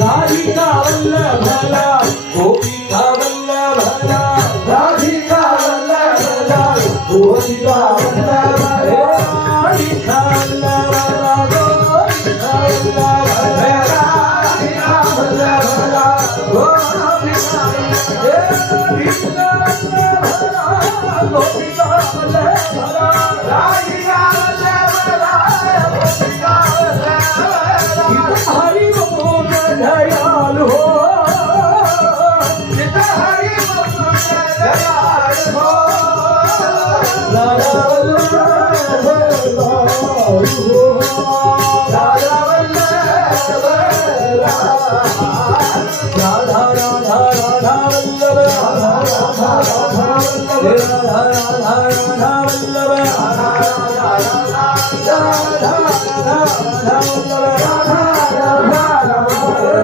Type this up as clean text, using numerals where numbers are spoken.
राधिका वल्लभला गोपिका वल्लभला राधिका वल्लभला गोपिका वल्लभला राधिका वल्लभला गोपिका वल्लभला राधिका वल्लभला गोपिका वल्लभला गोपिका वल्लभला राधिका वल्लभला गोपिका वल्लभला हरि बोल दयाल हो चित हरि बोल दयाल हो राधा वल्लभ राधा वल्लभ राधा राधा राधा वल्लभ राधा राधा राधा वल्लभ राधा राधा राधा वल्लभ राधा राधा राधा राधा वल्लभ राधा